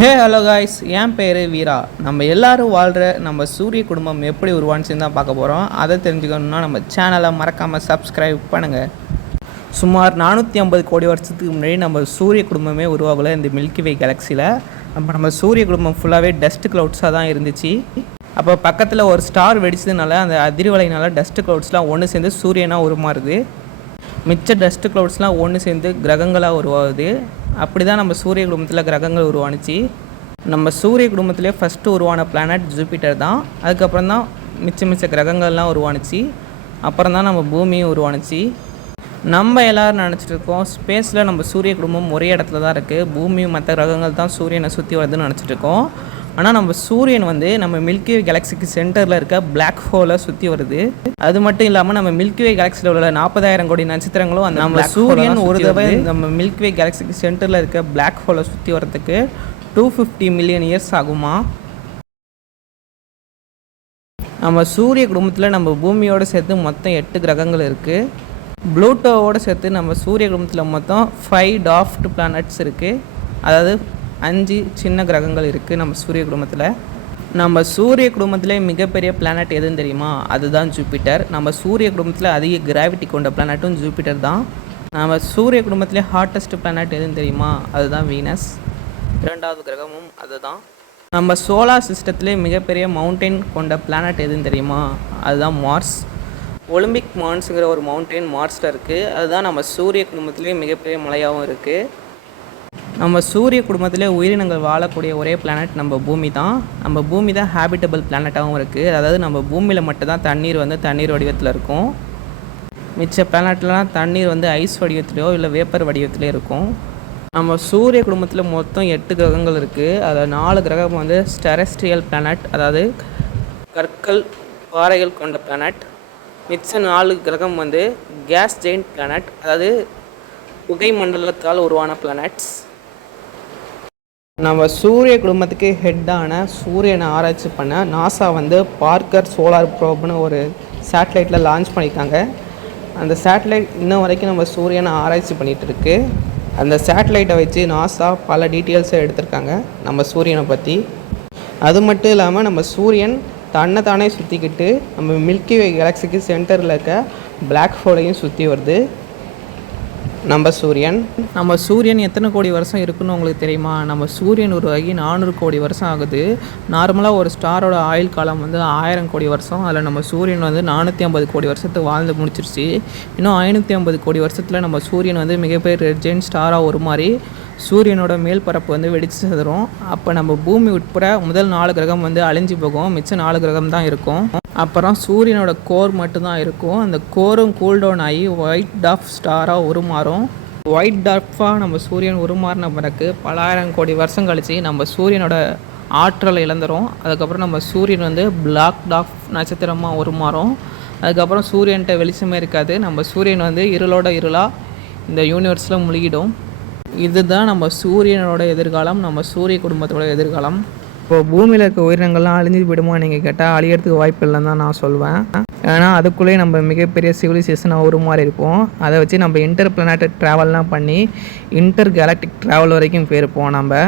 Hello guys, என் பேர் வீரா. நம்ம எல்லோரும் வாழ்கிற நம்ம சூரிய குடும்பம் எப்படி உருவானுச்சுன்னு தான் பார்க்க போகிறோம். அதை தெரிஞ்சுக்கணுன்னா நம்ம சேனலை மறக்காமல் சப்ஸ்கிரைப் பண்ணுங்கள். சுமார் 450 கோடி வருஷத்துக்கு முன்னாடி நம்ம சூரிய குடும்பமே உருவாகலை. இந்த மில்கி வே கேலக்ஸியில் நம்ம சூரிய குடும்பம் ஃபுல்லாகவே டஸ்ட் க்ளவுட்ஸாக தான் இருந்துச்சு. அப்போ பக்கத்தில் ஒரு ஸ்டார் வெடிச்சதுனால அந்த அதிர்வலையினால டஸ்ட் க்ளவுட்ஸ்லாம் ஒன்று சேர்ந்து சூரியனாக உருமாறுது. மிச்ச டஸ்ட் க்ளவுட்ஸ்லாம் ஒன்று சேர்ந்து கிரகங்களாக உருவாகுது. அப்படி தான் நம்ம சூரிய குடும்பத்தில் கிரகங்கள் உருவானுச்சு. நம்ம சூரிய குடும்பத்திலே ஃபஸ்ட்டு உருவான பிளானட் ஜூபிட்டர் தான். அதுக்கப்புறம் தான் மிச்ச கிரகங்கள்லாம் உருவானுச்சு. அப்புறம் தான் நம்ம பூமியும் உருவானுச்சு. நம்ம எல்லோரும் நினச்சிட்டு இருக்கோம் ஸ்பேஸில் நம்ம சூரிய குடும்பம் ஒரே இடத்துல தான் இருக்குது, பூமியும் மற்ற கிரகங்கள் தான் சூரியனை சுற்றி வருதுன்னு நினச்சிட்டு இருக்கோம். ஆனால் நம்ம சூரியன் நம்ம மில்கி வே கேலக்ஸிக்கு சென்டரில் இருக்க பிளாக் ஹோலை சுற்றி வருது. அது மட்டும் இல்லாமல் நம்ம மில்கி வே கேலக்ஸியில் உள்ள 40,000 கோடி நட்சத்திரங்களும் அந்த நம்ம சூரியன் ஒரு தடவை நம்ம மில்கி வே கேலக்ஸிக்கு சென்டரில் இருக்க பிளாக் ஹோலை சுற்றி வரதுக்கு 250 மில்லியன் இயர்ஸ் ஆகுமா. நம்ம சூரிய குடும்பத்தில் நம்ம பூமியோடு சேர்த்து மொத்தம் 8 கிரகங்கள் இருக்குது. ப்ளூட்டோவோடு சேர்த்து நம்ம சூரிய குடும்பத்தில் மொத்தம் 5 டாஃப்ட் பிளானட்ஸ் இருக்குது. அதாவது 5 சின்ன கிரகங்கள் இருக்குது நம்ம சூரிய குடும்பத்தில். நம்ம சூரிய குடும்பத்திலே மிகப்பெரிய பிளானட் எதுன்னு தெரியுமா? அதுதான் ஜூபிட்டர். நம்ம சூரிய குடும்பத்தில் அதிக கிராவிட்டி கொண்ட பிளானட்டும் ஜூபிட்டர் தான். நம்ம சூரிய குடும்பத்திலே ஹாட்டஸ்ட் பிளானட் எதுன்னு தெரியுமா? அதுதான் வீனஸ். 2வது கிரகமும் அதுதான். நம்ம சோலார் சிஸ்டத்திலே மிகப்பெரிய மவுண்டெயின் கொண்ட பிளானட் எதுன்னு தெரியுமா? அதுதான் மார்ஸ். ஒலிம்பிக் மான்ஸுங்கிற ஒரு மவுண்டெயின் மார்ஸில் இருக்குது. அதுதான் நம்ம சூரிய குடும்பத்திலே மிகப்பெரிய மலையாகவும் இருக்குது. நம்ம சூரிய குடும்பத்திலே உயிரினங்கள் வாழக்கூடிய ஒரே பிளானட் நம்ம பூமி தான். நம்ம பூமி தான் ஹேபிட்டபிள் பிளானட்டாகவும் இருக்குது. அதாவது நம்ம பூமியில் மட்டும்தான் தண்ணீர் வடிவத்தில் இருக்கும். மிச்ச பிளானட்லாம் தண்ணீர் ஐஸ் வடிவத்திலையோ இல்லை வேப்பர் வடிவத்திலே இருக்கும். நம்ம சூரிய குடும்பத்தில் மொத்தம் 8 கிரகங்கள் இருக்குது. அதில் 4 கிரகம் டெரெஸ்ட்ரியல் பிளானட், அதாவது கற்கள் பாறைகள் கொண்ட பிளானட். மிச்ச 4 கிரகம் கேஸ் ஜெயின்ட் பிளானட், அதாவது புகை மண்டலத்தால் உருவான பிளானட்ஸ். நம்ம சூரிய குடும்பத்துக்கு ஹெட்டான சூரியனை ஆராய்ச்சி பண்ண நாசா பார்க்கர் சோலார் ப்ரோப்னு ஒரு சேட்டலைட்டில் லான்ச் பண்ணியிருக்காங்க. அந்த சேட்டலைட் இன்ன வரைக்கும் நம்ம சூரியனை ஆராய்ச்சி பண்ணிகிட்டு இருக்கு. அந்த சேட்டலைட்டை வச்சு நாசா பல டீட்டெயில்ஸை எடுத்திருக்காங்க நம்ம சூரியனை பற்றி. அது மட்டும் இல்லாமல் நம்ம சூரியன் தன்னைத்தானே சுற்றிக்கிட்டு நம்ம மில்கி வே கேலக்ஸிக்கு சென்டரில் இருக்க பிளாக் ஹோலையும் சுற்றி வருது நம்ம சூரியன் எத்தனை கோடி வருஷம் இருக்குன்னு உங்களுக்கு தெரியுமா? நம்ம சூரியன் உருவாகி 400 கோடி வருஷம் ஆகுது. நார்மலாக ஒரு ஸ்டாரோட ஆயுள் காலம் 1000 கோடி வருஷம். அதில் நம்ம சூரியன் 450 கோடி வருஷத்துக்கு வாழ்ந்து முடிச்சிருச்சு. இன்னும் 550 கோடி வருஷத்தில் நம்ம சூரியன் மிகப்பெரிய ரெட் ஜெயின்ட் ஸ்டாராக ஒரு மாதிரி சூரியனோட மேல் பரப்பு வெடிச்சு செதுரும். அப்போ நம்ம பூமி உட்பட முதல் 4 கிரகம் அழிஞ்சு போகும். மிச்சம் 4 கிரகம் தான் இருக்கும். அப்புறம் சூரியனோட கோர் மட்டும்தான் இருக்கும். அந்த கோரும் கூல்டவுன் ஆகி ஒயிட் டார்ஃப் ஸ்டாராக உருமாறும். ஒயிட் டார்ஃபாக நம்ம சூரியன் உருமாறின பிறகு பல ஆயிரம் கோடி வருஷம் கழித்து நம்ம சூரியனோட ஆற்றலை இழந்துடும். அதுக்கப்புறம் நம்ம சூரியன் பிளாக் டார்ஃப் நட்சத்திரமாக உருமாறும். அதுக்கப்புறம் சூரியன்கிட்ட வெளிச்சமே இருக்காது. நம்ம சூரியன் இருளாக இந்த யூனிவர்ஸில் முழுகிடும். இதுதான் நம்ம சூரியனோட எதிர்காலம், நம்ம சூரிய குடும்பத்தோட எதிர்காலம். இப்போ பூமியில் இருக்க உயிரினங்கள்லாம் அழிஞ்சு விடுமா நீங்கள் கேட்டால் அழியறதுக்கு வாய்ப்பு இல்லைன்னு தான் நான் சொல்வேன். ஏன்னா அதுக்குள்ளேயே நம்ம மிகப்பெரிய சிவிலைசேஷனாக உருமாறி இருப்போம். அதை வச்சு நம்ம இன்டர் பிளானட் ட்ராவல்லாம் பண்ணி இன்டர் கேலக்டிக் ட்ராவல் வரைக்கும் போயிருப்போம் நம்ம.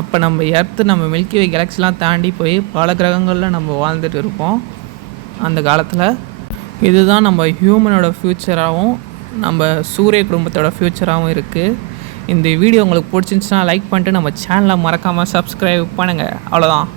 அப்போ நம்ம எர்த்து நம்ம மில்கி வே கேலக்ஸிலாம் தாண்டி போய் பல கிரகங்களில் நம்ம வாழ்ந்துட்டு இருப்போம் அந்த காலத்தில். இதுதான் நம்ம ஹியூமனோட ஃப்யூச்சராகவும் நம்ம சூரிய குடும்பத்தோட ஃப்யூச்சராகவும் இருக்குது. இந்த வீடியோ உங்களுக்கு பிடிச்சிருந்துச்சுன்னா லைக் பண்ணிட்டு நம்ம சேனலை மறக்காமல் சப்ஸ்கிரைப் பண்ணுங்கள். அவ்வளோதான்.